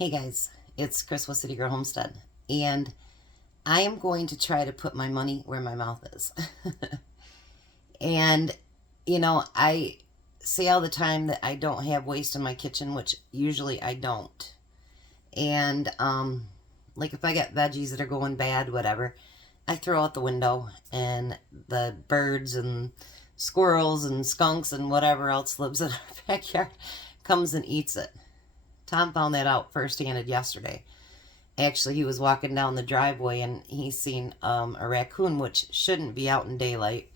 Hey guys, it's Chris with City Girl Homestead, and I am going to try to put my money where my mouth is. And, I say all the time that I don't have waste in my kitchen, which usually I don't. And, like if I get veggies that are going bad, whatever, I throw out the window, and the birds and squirrels and skunks and whatever else lives in our backyard comes and eats it. Tom found that out firsthand yesterday. Actually, he was walking down the driveway and he seen a raccoon, which shouldn't be out in daylight.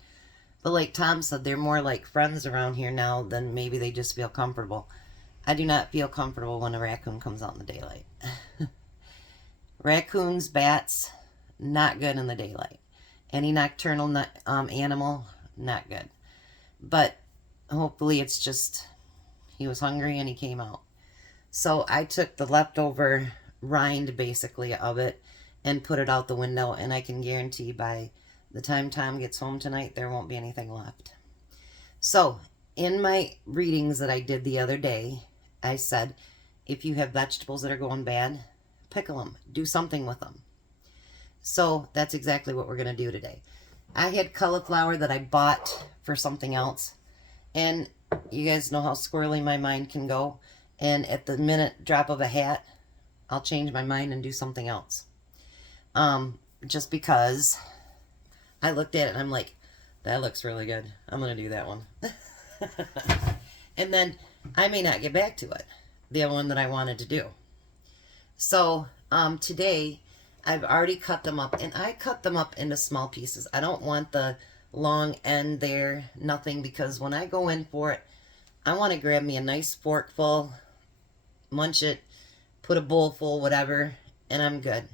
But like Tom said, they're more like friends around here now than maybe they just feel comfortable. I do not feel comfortable when a raccoon comes out in the daylight. Raccoons, bats, not good in the daylight. Any nocturnal animal, not good. But hopefully it's just he was hungry and he came out. So I took the leftover rind, basically, of it and put it out the window, and I can guarantee by the time Tom gets home tonight, there won't be anything left. So, in my readings that I did the other day, I said, if you have vegetables that are going bad, pickle them. Do something with them. So, that's exactly what we're going to do today. I had cauliflower that I bought for something else, and you guys know how squirrely my mind can go. And at the minute drop of a hat, I'll change my mind and do something else. Just because I looked at it and I'm like, that looks really good. I'm going to do that one. And then I may not get back to it, the one that I wanted to do. So today I've already cut them up, and I cut them up into small pieces. I don't want the long end there, nothing, because when I go in for it, I want to grab me a nice forkful, munch it, put a bowl full, whatever, and I'm good.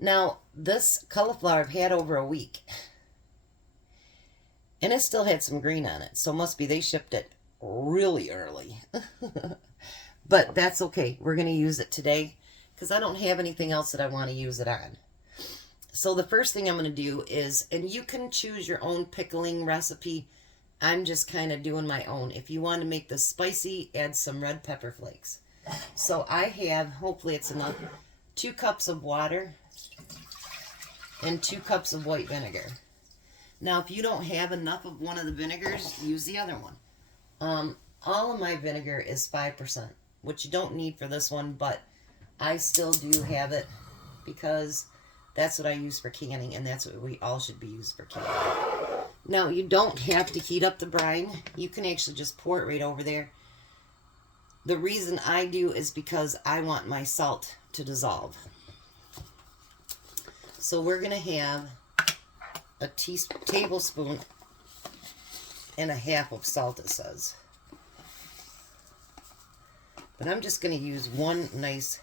Now, this cauliflower I've had over a week, and it still had some green on it, so must be they shipped it really early. But that's okay. We're going to use it today because I don't have anything else that I want to use it on. So the first thing I'm going to do is, and you can choose your own pickling recipe. I'm just kind of doing my own. If you want to make this spicy, add some red pepper flakes. So I have, hopefully it's enough, 2 cups of water and 2 cups of white vinegar. Now, if you don't have enough of one of the vinegars, use the other one. All of my vinegar is 5%, which you don't need for this one, but I still do have it because that's what I use for canning, and that's what we all should be used for canning. Now, you don't have to heat up the brine. You can actually just pour it right over there. The reason I do is because I want my salt to dissolve. So we're going to have a tablespoon and a half of salt, it says. But I'm just going to use one nice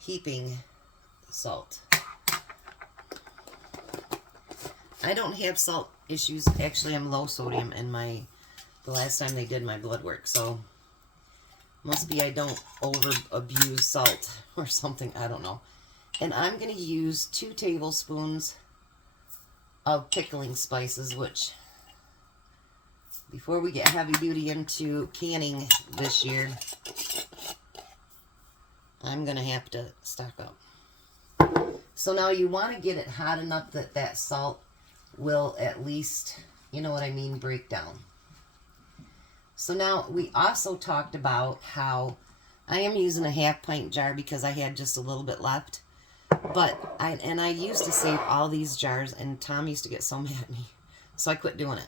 heaping salt. I don't have salt issues. Actually, I'm low sodium in the last time they did my blood work, so must be I don't over abuse salt or something, I don't know. And I'm going to use 2 tablespoons of pickling spices, which before we get heavy duty into canning this year, I'm going to have to stock up. So now you want to get it hot enough that that salt will at least, you know what I mean, break down. So now we also talked about how I am using a 1/2 pint jar because I had just a little bit left. But I used to save all these jars, and Tom used to get so mad at me, so I quit doing it.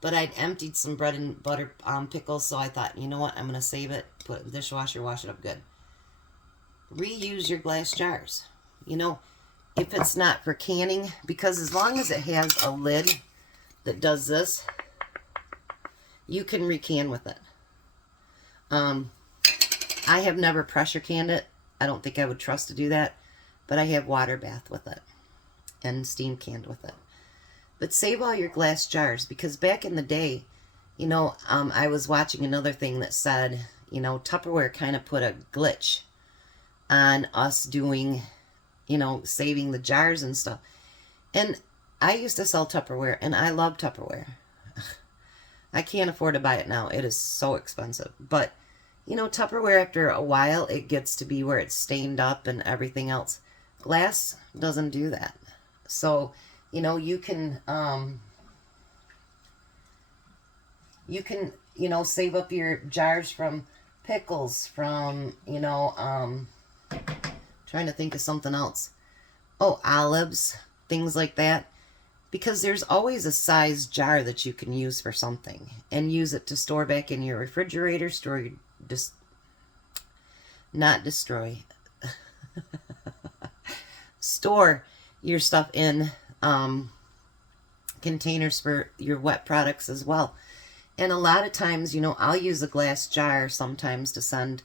But I'd emptied some bread and butter pickles, so I thought, you know what, I'm going to save it, put it in the dishwasher, wash it up good. Reuse your glass jars. You know, if it's not for canning, because as long as it has a lid that does this, you can recan with it. I have never pressure canned it. I don't think I would trust to do that, but I have water bath with it and steam canned with it. But save all your glass jars, because back in the day, I was watching another thing that said, Tupperware kind of put a glitch on us doing, saving the jars and stuff. And I used to sell Tupperware, and I love Tupperware. I can't afford to buy it now. It is so expensive. But You know, Tupperware, after a while, it gets to be where it's stained up and everything else. Glass doesn't do that. So, you know, you know, save up your jars from pickles, from, you know, trying to think of something else. Oh, olives, things like that. Because there's always a size jar that you can use for something and use it to store back in your refrigerator, store your, not destroy, store your stuff in containers for your wet products as well. And a lot of times, you know, I'll use a glass jar sometimes to send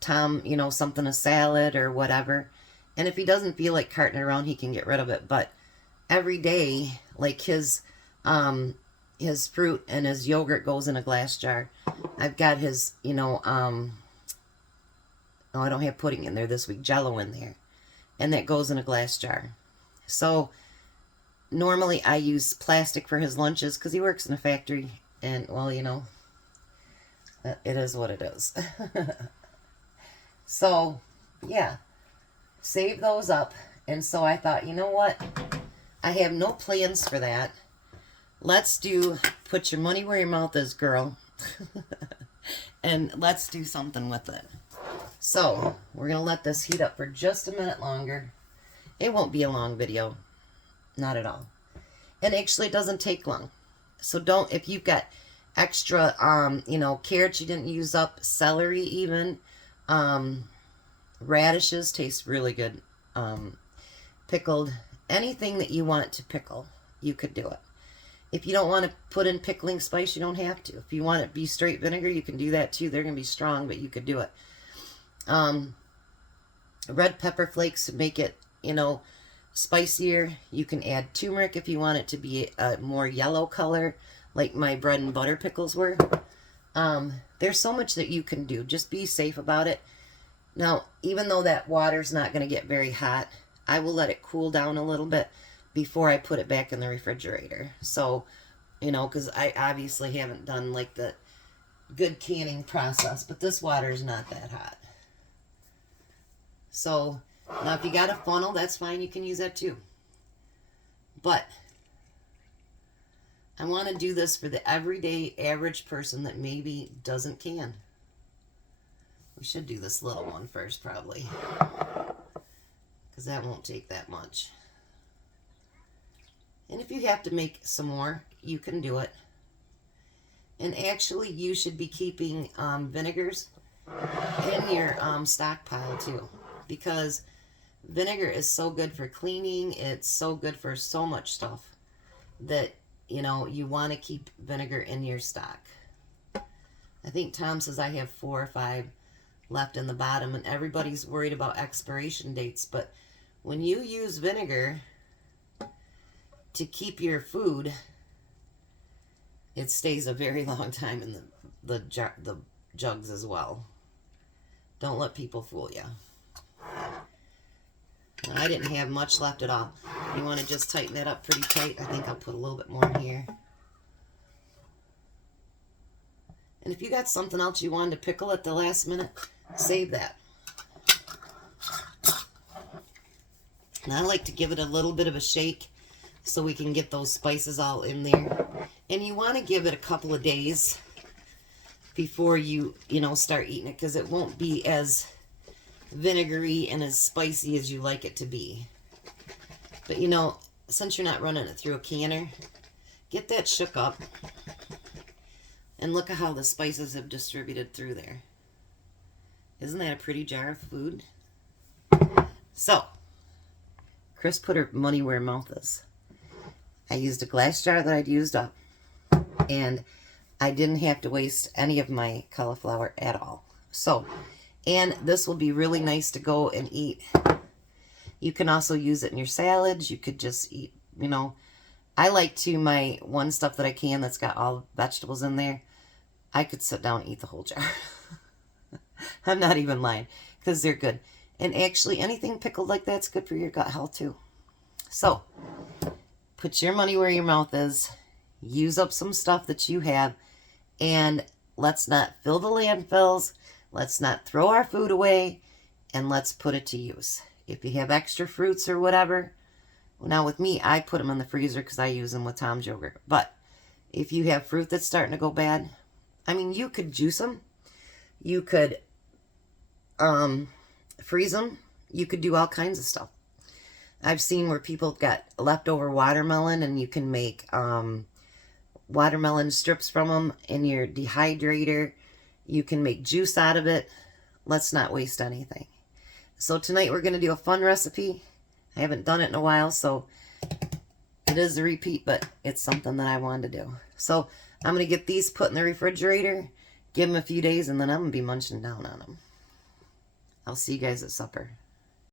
Tom, you know, something, a salad or whatever. And if he doesn't feel like carting it around, he can get rid of it. But every day, like his fruit and his yogurt goes in a glass jar. I've got his, you know, oh, I don't have pudding in there this week, Jell-O in there. And that goes in a glass jar. So normally I use plastic for his lunches because he works in a factory. And, well, you know, it is what it is. So, yeah, save those up. And so I thought, you know what? I have no plans for that. Let's do put your money where your mouth is, girl. And let's do something with it. So, we're going to let this heat up for just a minute longer. It won't be a long video. Not at all. And actually, it doesn't take long. So don't, if you've got extra, you know, carrots you didn't use up, celery even, radishes taste really good, pickled, anything that you want to pickle, you could do it. If you don't want to put in pickling spice, you don't have to. If you want it to be straight vinegar, you can do that too. They're going to be strong, but you could do it. Red pepper flakes make it, you know, spicier. You can add turmeric if you want it to be a more yellow color, like my bread and butter pickles were. There's so much that you can do. Just be safe about it. Now, even though that water's not going to get very hot, I will let it cool down a little bit before I put it back in the refrigerator. So, you know, because I obviously haven't done like the good canning process, but this water is not that hot. So, now if you got a funnel, that's fine. You can use that too. But I want to do this for the everyday average person that maybe doesn't can. We should do this little one first, probably, because that won't take that much. And if you have to make some more, you can do it. And actually, you should be keeping vinegars in your stockpile too, because vinegar is so good for cleaning. It's so good for so much stuff that, you know, you want to keep vinegar in your stock. I think Tom says I have 4 or 5 left in the bottom, and everybody's worried about expiration dates. But when you use vinegar to keep your food, it stays a very long time in the jugs as well. Don't let people fool you. I didn't have much left at all. You want to just tighten that up pretty tight. I think I'll put a little bit more in here. And if you got something else you wanted to pickle at the last minute, save that. And I like to give it a little bit of a shake so we can get those spices all in there. And you want to give it a couple of days before you know, start eating it, because it won't be as vinegary and as spicy as you like it to be. But, you know, since you're not running it through a canner, get that shook up. And look at how the spices have distributed through there. Isn't that a pretty jar of food? So, Chris put her money where her mouth is. I used a glass jar that I'd used up. And I didn't have to waste any of my cauliflower at all. So, and this will be really nice to go and eat. You can also use it in your salads. You could just eat, you know. I like to, my one stuff that I can that's got all vegetables in there, I could sit down and eat the whole jar. I'm not even lying, because they're good. And actually, anything pickled like that's good for your gut health too. So, put your money where your mouth is. Use up some stuff that you have. And let's not fill the landfills. Let's not throw our food away, and let's put it to use. If you have extra fruits or whatever, well, now with me, I put them in the freezer because I use them with Tom's yogurt. But if you have fruit that's starting to go bad, I mean, you could juice them. You could freeze them. You could do all kinds of stuff. I've seen where people got leftover watermelon, and you can make watermelon strips from them in your dehydrator. You can make juice out of it. Let's not waste anything. So tonight we're going to do a fun recipe. I haven't done it in a while, so it is a repeat, but it's something that I wanted to do. So I'm going to get these put in the refrigerator, give them a few days, and then I'm going to be munching down on them. I'll see you guys at supper.